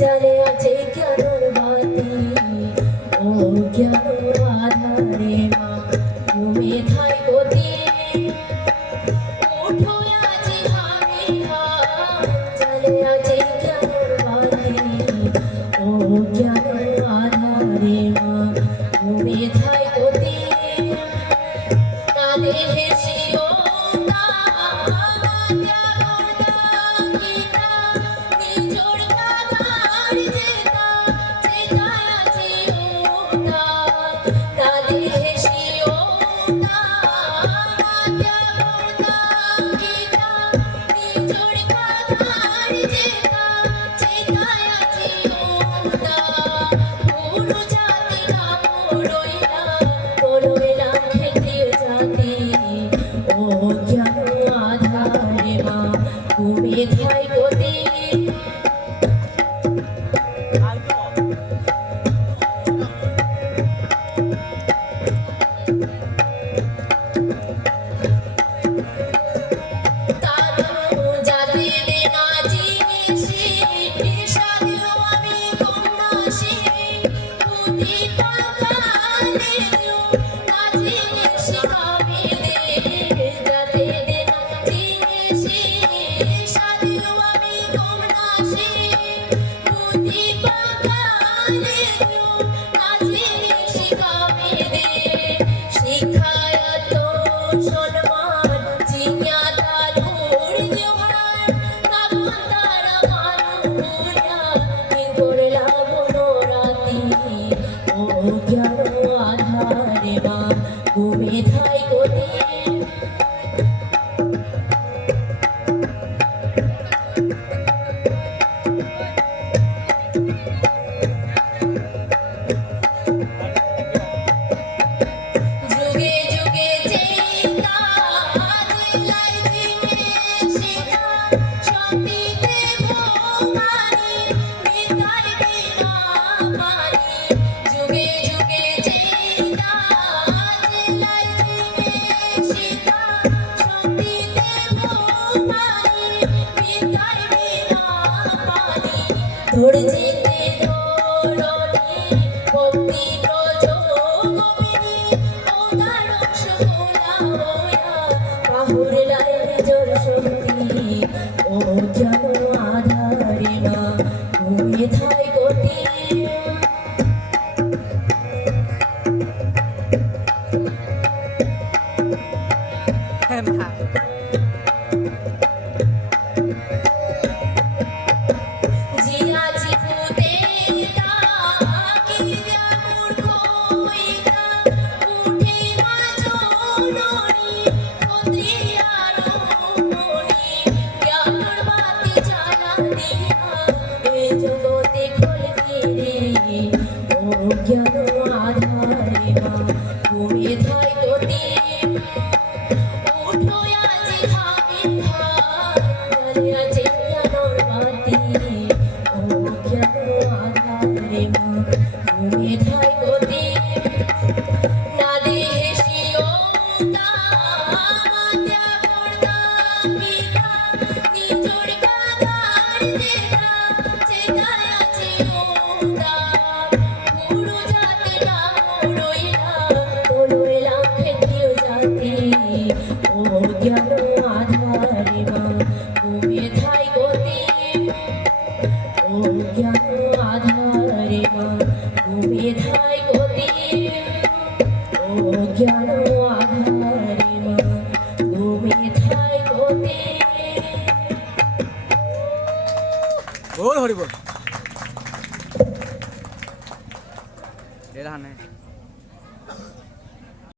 জানে আছে জ্ঞানর বাতি ও জ্ঞান আধারে মা তুমি থাই গতি উঠো আজি আমি জানে আছে জ্ঞানর বাতি ও জ্ঞান আধারে মা তুমি থাই গতি না দেহে মেধাই গতি মেধাই গতি ধরেছিতে ধরণী ভক্তি প্রযোগমিনী উদারণ সুরা হইয়া বাহুরায় নিজর শক্তি ও জন আধারে মা তুমি থাই গতি জ্ঞান আধারে মা তুমি থাই গতি উঠো আজি আমি জানে আছে জ্ঞানর বাতি ও জ্ঞান আধারে মা তুমি থাই গতি না দেহে শিওতা মাত্যা করতা পিতা নিজর কাদার যেতা চেতায় আছে ওতা জ্ঞান আধারে মা তুমি থাই গতি ও জ্ঞান আধারে মা তুমি থাই গতি ও জ্ঞান আধারে মা তুমি থাই গতি बोल हरि बोल